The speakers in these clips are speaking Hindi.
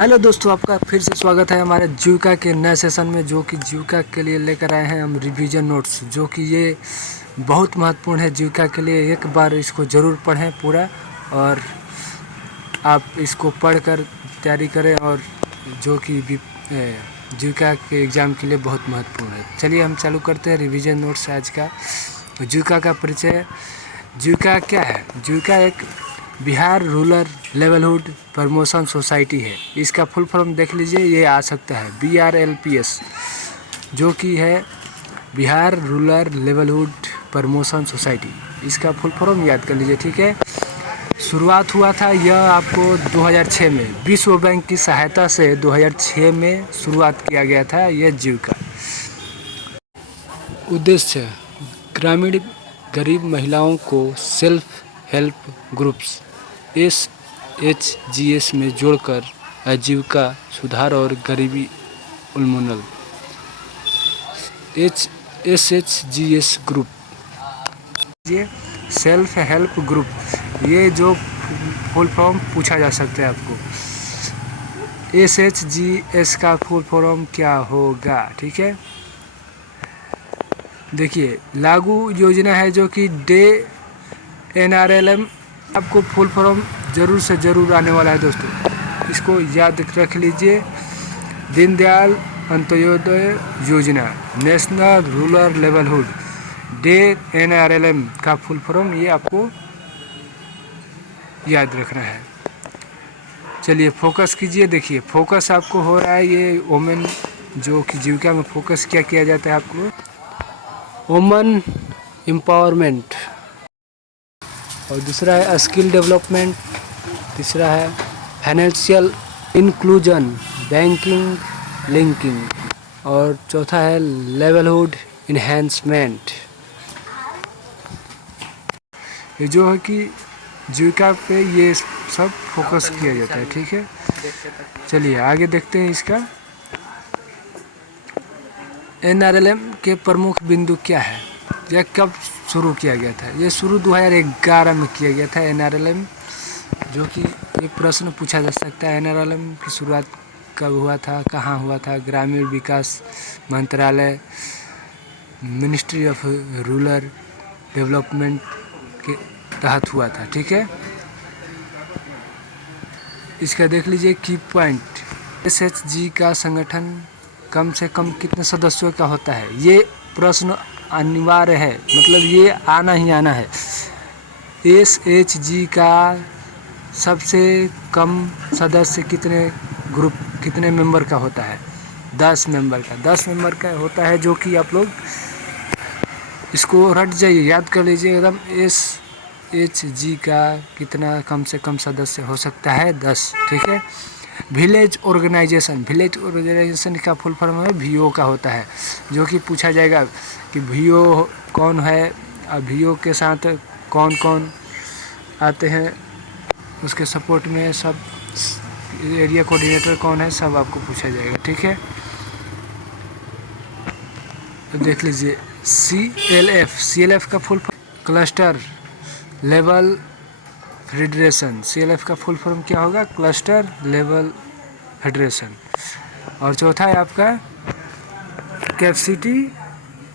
हेलो दोस्तों, आपका फिर से स्वागत है हमारे जीविका के नए सेशन में, जो कि जीविका के लिए लेकर आए हैं हम रिवीजन नोट्स, जो कि ये बहुत महत्वपूर्ण है जीविका के लिए। एक बार इसको ज़रूर पढ़ें पूरा, और आप इसको पढ़कर तैयारी करें, और जो कि जीविका के एग्ज़ाम के लिए बहुत महत्वपूर्ण है। चलिए हम चालू करते हैं रिवीजन नोट्स आज का। जीविका का परिचय। जीविका क्या है? जीविका एक बिहार रूरल लेवलहुड प्रमोशन सोसाइटी है। इसका फुल फॉर्म देख लीजिए, ये आ सकता है BRLPS, जो कि है बिहार रूरल लेवलहुड प्रमोशन सोसाइटी। इसका फुल फॉर्म याद कर लीजिए, ठीक है। शुरुआत हुआ था यह आपको 2006 में विश्व बैंक की सहायता से 2006 में शुरुआत किया गया था यह जीविका। उद्देश्य: ग्रामीण गरीब महिलाओं को सेल्फ हेल्प ग्रुप्स SHGS में जोड़कर आजीविका सुधार और गरीबी उन्मूलन। SHGS ग्रुप, ये सेल्फ हेल्प ग्रुप, ये जो फुल फॉर्म पूछा जा सकता है आपको। SHGS का फुल फॉर्म क्या होगा, ठीक है। देखिए, लागू योजना है जो कि NRLM, आपको फुल फॉर्म ज़रूर से ज़रूर आने वाला है दोस्तों, इसको याद रख लीजिए। दीनदयाल अंत्योदय योजना, नेशनल रूरल लेवलहुड, NRLM का फुल फॉर्म ये आपको याद रखना है। चलिए फोकस कीजिए। देखिए, फोकस आपको हो रहा है ये वोमेन, जो कि जीविका में फोकस क्या किया जाता है आपको, वुमन एम्पावरमेंट, और दूसरा है स्किल डेवलपमेंट, तीसरा है फाइनेंशियल इंक्लूजन, बैंकिंग लिंकिंग, और चौथा है लेवलहुड इन्हेंसमेंट। ये जो है कि जीविका पे ये सब फोकस किया जाता है, ठीक है। चलिए आगे देखते हैं इसका। NRLM के प्रमुख बिंदु क्या है? यह कब शुरू किया गया था? ये शुरू 2011 में किया गया था NRLM, जो कि एक प्रश्न पूछा जा सकता है NRLM की शुरुआत कब हुआ था, कहाँ हुआ था। ग्रामीण विकास मंत्रालय, मिनिस्ट्री ऑफ रूरल डेवलपमेंट के तहत हुआ था, ठीक है। इसका देख लीजिए की पॉइंट। SHG का संगठन कम से कम कितने सदस्यों का होता है? ये प्रश्न अनिवार्य है, मतलब ये आना ही आना है। SHG का सबसे कम सदस्य कितने मेंबर का होता है? 10 मेंबर का। 10 मेंबर का होता है, जो कि आप लोग इसको रट जाइए, याद कर लीजिए एकदम। SHG का कितना कम से कम सदस्य हो सकता है? 10, ठीक है। विलेज ऑर्गेनाइजेशन का फुल फॉर्म है VO का होता है, जो कि पूछा जाएगा कि VO कौन है, और VO के साथ कौन कौन आते हैं, उसके सपोर्ट में सब, एरिया कोऑर्डिनेटर कौन है, सब आपको पूछा जाएगा, ठीक है। तो देख लीजिए CLF का full form cluster level federation. CLF का फुल फॉर्म क्या होगा? Cluster level federation. और चौथा है आपका कैपेसिटी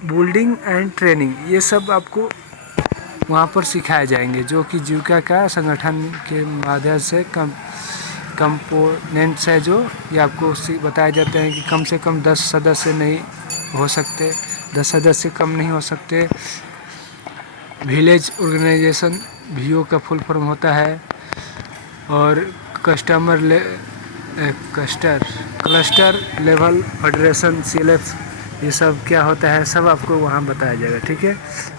बिल्डिंग एंड ट्रेनिंग। ये सब आपको वहाँ पर सिखाए जाएंगे, जो कि जीविका का संगठन के माध्यम से कंपोनेंट्स है, जो ये आपको बताए जाते हैं कि कम से कम 10 सदस्य नहीं हो सकते, 10 सदस्य कम नहीं हो सकते। विलेज ऑर्गेनाइजेशन VO का फुल फॉर्म होता है। और क्लस्टर लेवल फेडरेशन CLF, ये सब क्या होता है, सब आपको वहाँ बताया जाएगा, ठीक है।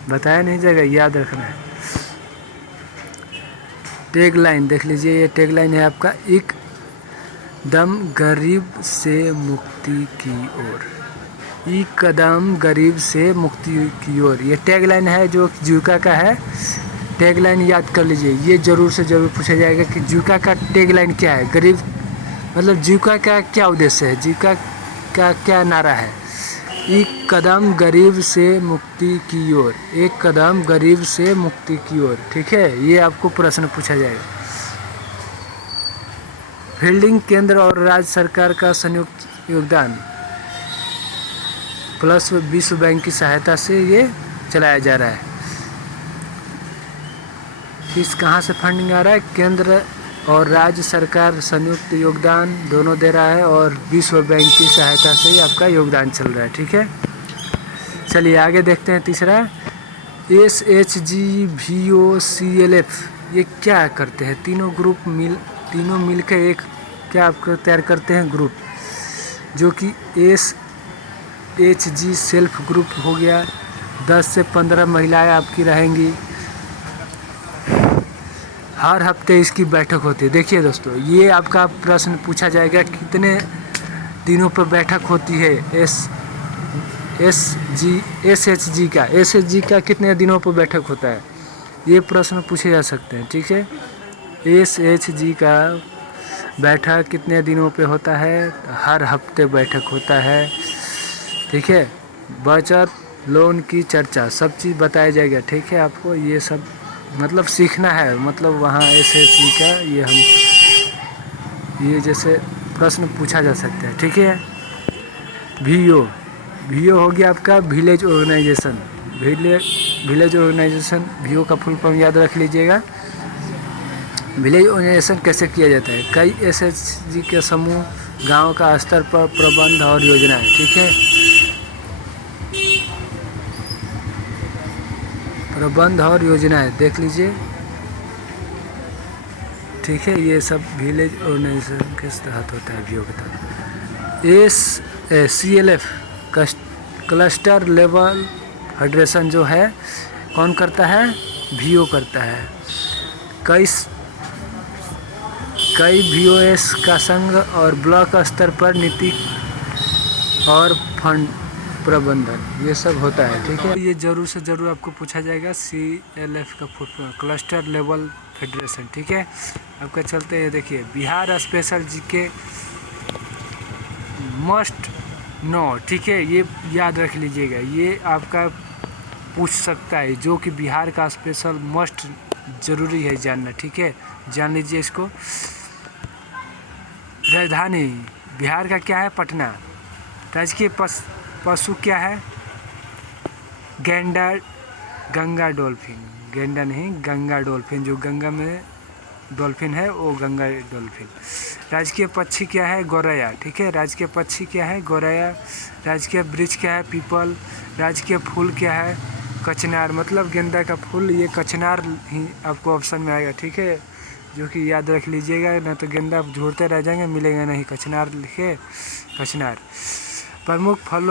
बताया नहीं जाएगा, याद रखना है। टैग लाइन देख लीजिए, ये टैग लाइन है आपका, एक कदम गरीब से मुक्ति की ओर। एक कदम गरीब से मुक्ति की ओर, ये टैग लाइन है जो जीविका का है। टैग लाइन याद कर लीजिए, ये ज़रूर से ज़रूर पूछा जाएगा कि जीविका का टैग लाइन क्या है। गरीब मतलब जीविका का क्या उद्देश्य है, जीविका का क्या नारा है? एक कदम गरीब से मुक्ति की ओर, एक कदम गरीब से मुक्ति की ओर, ठीक है। ये आपको प्रश्न पूछा जाएगा। फील्डिंग केंद्र और राज्य सरकार का संयुक्त योगदान प्लस विश्व बैंक की सहायता से ये चलाया जा रहा है। किस कहाँ से फंडिंग आ रहा है? केंद्र और राज्य सरकार संयुक्त योगदान दोनों दे रहा है और विश्व बैंक की सहायता से ही आपका योगदान चल रहा है। ठीक है, चलिए आगे देखते हैं। तीसरा SHG VOCLF ये क्या करते हैं? तीनों मिलकर एक क्या आपको तैयार करते हैं ग्रुप, जो कि SHG सेल्फ ग्रुप हो गया। 10 से 15 महिलाएं आपकी रहेंगी। हर हफ्ते इसकी बैठक होती है। देखिए दोस्तों, ये आपका प्रश्न पूछा जाएगा कितने दिनों पर बैठक होती है SHG का कितने दिनों पर बैठक होता है, ये प्रश्न पूछे जा सकते हैं। ठीक है, SHG का बैठक कितने दिनों पे होता है? हर हफ्ते बैठक होता है। ठीक है, बचत लोन की चर्चा सब चीज़ बताया जाएगा। ठीक है, आपको ये सब मतलब सीखना है, मतलब वहाँ SHG का ये जैसे प्रश्न पूछा जा सकता है। ठीक है, VO हो गया आपका village organisation. Village organisation VO का फुल फॉर्म याद रख लीजिएगा। विलेज ऑर्गेनाइजेशन कैसे किया जाता है? कई SHG के समूह गांव का स्तर पर प्रबंध और योजनाएं। ठीक है, प्रबंध और योजनाएं देख लीजिए। ठीक है, ये सब विलेज ऑर्गेनाइजेशन के तहत होता है, VO के तहत। CLF क्लस्टर लेवल फेडरेशन जो है कौन करता है? VO करता है। कई VOS का संघ और ब्लॉक स्तर पर नीति और फंड प्रबंधन ये सब होता है। ठीक है, ये जरूर से ज़रूर आपको पूछा जाएगा। CLF का full form cluster level federation. ठीक है, आपका चलते हैं। देखिए, Bihar special GK must know. ठीक है, ये याद रख लीजिएगा, ये आपका पूछ सकता है, जो कि बिहार का स्पेशल मस्ट ज़रूरी है जानना। ठीक है, जान लीजिए इसको। राजधानी बिहार का क्या है? पटना। राजकीय पशु क्या है? गंगा डॉल्फिन। गेंडा नहीं, गंगा डॉल्फिन, जो गंगा में डॉल्फिन है वो गंगा डॉल्फिन। राजकीय पक्षी क्या है? गौरैया। ठीक है, राजकीय पक्षी क्या है? गौरैया। राजकीय वृक्ष क्या है? पीपल। राजकीय फूल क्या है? कचनार, मतलब गेंदा का फूल, ये कचनार ही आपको ऑप्शन में आएगा। ठीक है, जो कि याद रख लीजिएगा, ना तो गेंदा ढूंढते रह जाएंगे, मिलेगा नहीं। कचनार लिखे, कचनार। प्रमुख फल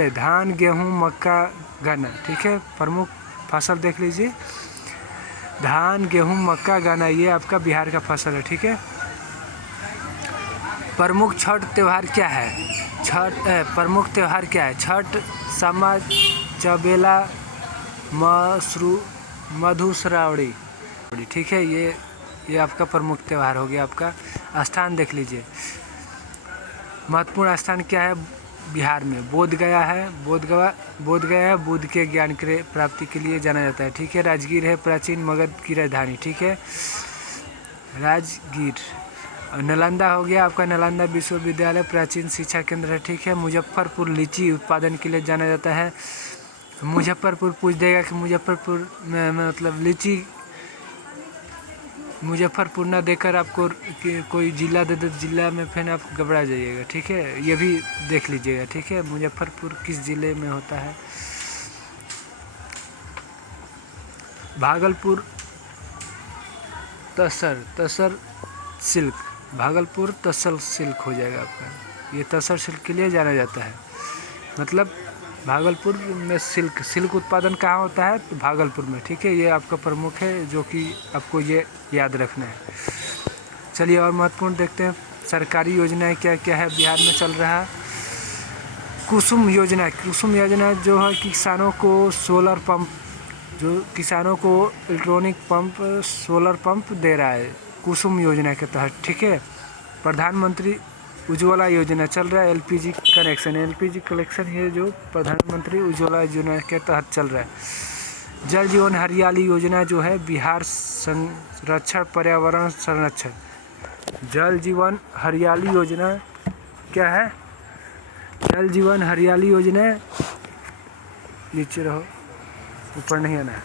है धान, गेहूँ, मक्का, गन्ना। ठीक है, प्रमुख फसल देख लीजिए, धान, गेहूँ, मक्का, गन्ना, ये आपका बिहार का फसल है। ठीक है, प्रमुख छठ त्यौहार क्या है? प्रमुख त्यौहार क्या है? छठ, समा, चबेला, मधुश्रावणी। ठीक है, ये आपका प्रमुख त्यौहार हो गया। आपका स्थान देख लीजिए, महत्वपूर्ण स्थान क्या है बिहार में? बोधगया है। बोधगया बुद्ध के ज्ञान के प्राप्ति के लिए जाना जाता है। ठीक है, राजगीर है प्राचीन मगध की राजधानी। ठीक है, राजगीर। नालंदा हो गया आपका, नालंदा विश्वविद्यालय प्राचीन शिक्षा केंद्र है। ठीक है, मुजफ्फरपुर लीची उत्पादन के लिए जाना जाता है। मुजफ्फरपुर पूछ देगा कि मुजफ्फरपुर में मतलब लीची, मुजफ्फरपुर ना देकर आपको कोई जिला दे दे, जिला में फिर आप घबरा जाइएगा। ठीक है, ये भी देख लीजिएगा। ठीक है, मुजफ्फरपुर किस ज़िले में होता है? भागलपुर तसर सिल्क, भागलपुर तसर सिल्क हो जाएगा आपका। ये तसर सिल्क के लिए जाना जाता है, मतलब भागलपुर में सिल्क उत्पादन कहाँ होता है? तो भागलपुर में। ठीक है, ये आपका प्रमुख है, जो कि आपको ये याद रखना है। चलिए और महत्वपूर्ण देखते हैं, सरकारी योजनाएं क्या क्या है बिहार में चल रहा है। कुसुम योजना जो है किसानों को सोलर पंप, जो किसानों को इलेक्ट्रॉनिक पंप, सोलर पंप दे रहा है कुसुम योजना के तहत। ठीक है, प्रधानमंत्री उज्ज्वला योजना चल रहा है, एलपीजी कनेक्शन, ये जो प्रधानमंत्री उज्ज्वला योजना के तहत चल रहा है। जल जीवन हरियाली योजना जो है बिहार संरक्षण पर्यावरण संरक्षण, जल जीवन हरियाली योजना क्या है? जल जीवन हरियाली योजना, नीचे रहो, ऊपर नहीं आना है।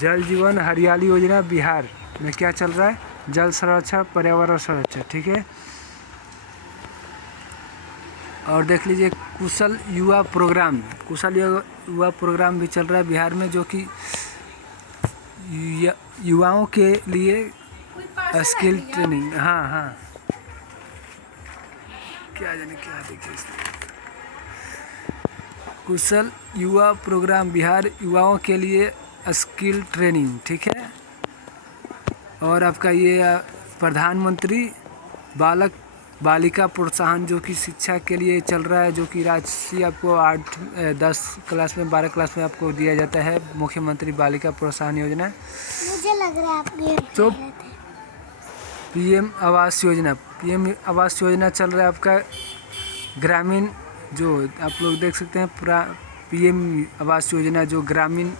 जल जीवन हरियाली योजना बिहार में क्या चल रहा है? जल संरक्षण, पर्यावरण संरक्षण, ठीक है। और देख लीजिए कुशल युवा प्रोग्राम, कुशल युवा प्रोग्राम भी चल रहा है बिहार में, जो कि युवाओं के लिए स्किल ट्रेनिंग, हाँ क्या जाने क्या देखिए कुशल युवा प्रोग्राम बिहार युवाओं के लिए स्किल ट्रेनिंग, ठीक है। और आपका ये प्रधानमंत्री बालक बालिका प्रोत्साहन जो कि शिक्षा के लिए चल रहा है, जो कि राशि आपको 10 क्लास में 12 क्लास में आपको दिया जाता है, मुख्यमंत्री बालिका प्रोत्साहन योजना। मुझे लग रहा है आप तो पीएम आवास योजना, पीएम आवास योजना चल रहा है आपका ग्रामीण, जो आप लोग देख सकते हैं पूरा पीएम आवास योजना जो ग्रामीण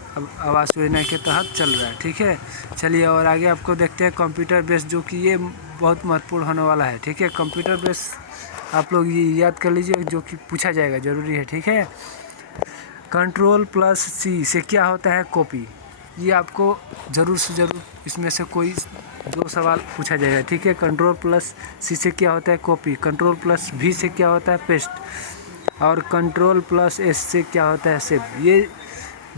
आवास योजना के तहत चल रहा है, ठीक है। चलिए और आगे आपको देखते हैं कंप्यूटर बेस, जो कि ये बहुत महत्वपूर्ण होने वाला है, ठीक है। कंप्यूटर बेस आप लोग ये याद कर लीजिए, जो कि पूछा जाएगा, ज़रूरी है, ठीक है। Ctrl+C से क्या होता है? कॉपी। ये आपको ज़रूर से ज़रूर इसमें से कोई 2 सवाल पूछा जाएगा, ठीक है। Ctrl+C से क्या होता है? कॉपी। Ctrl+V से क्या होता है? पेस्ट। और Ctrl+S से क्या होता है? सेव। ये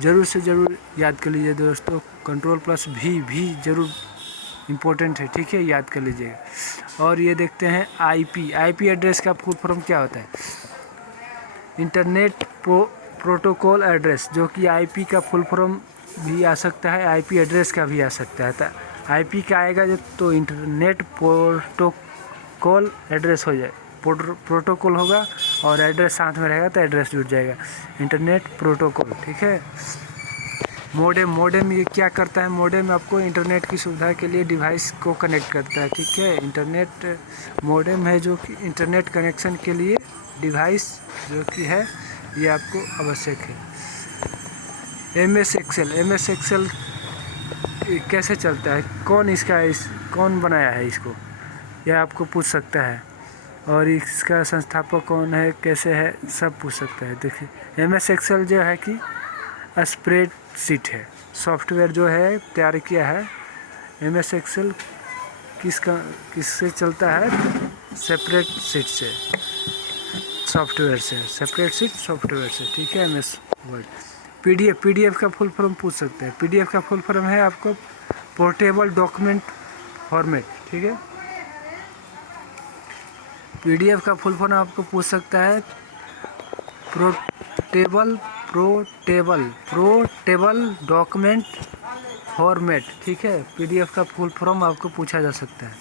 ज़रूर से ज़रूर याद कर लीजिए दोस्तों। Ctrl+V भी ज़रूर इम्पोर्टेंट है, ठीक है, याद कर लीजिएगा। और ये देखते हैं आईपी एड्रेस का फुल फॉर्म क्या होता है? इंटरनेट प्रोटोकॉल एड्रेस, जो कि आईपी का फुल फॉर्म भी आ सकता है, आईपी एड्रेस का भी आ सकता है। तो आईपी का आएगा तो इंटरनेट प्रोटोकॉल एड्रेस हो जाए, प्रोटोकॉल होगा और एड्रेस साथ में रहेगा तो एड्रेस जुड़ जाएगा, इंटरनेट प्रोटोकॉल, ठीक है। मोडेम ये क्या करता है? मोडेम आपको इंटरनेट की सुविधा के लिए डिवाइस को कनेक्ट करता है, ठीक है। इंटरनेट मोडेम है जो कि इंटरनेट कनेक्शन के लिए डिवाइस जो कि है ये आपको आवश्यक है। MS एक्सेल कैसे चलता है? कौन बनाया है इसको? यह आपको पूछ सकता है। और इसका संस्थापक कौन है, कैसे है, सब पूछ सकता है। देखिए MS एक्सेल जो है कि स्प्रेडशीट है, सॉफ्टवेयर जो है तैयार किया है। MS एक्सेल किससे चलता है? स्प्रेडशीट से, सॉफ्टवेयर से, सॉफ्टवेयर से, ठीक है। MS word. PDF का फुल फॉर्म पूछ सकते हैं। PDF का फुल फॉर्म है आपको पोर्टेबल डॉक्यूमेंट फॉर्मेट, ठीक है। PDF का फुल फॉर्म आपको पूछ सकता है पोर्टेबल डॉक्यूमेंट फॉर्मेट, ठीक है। PDF का फुल फॉर्म आपको पूछा जा सकता है,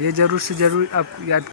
ये ज़रूर से ज़रूर आप याद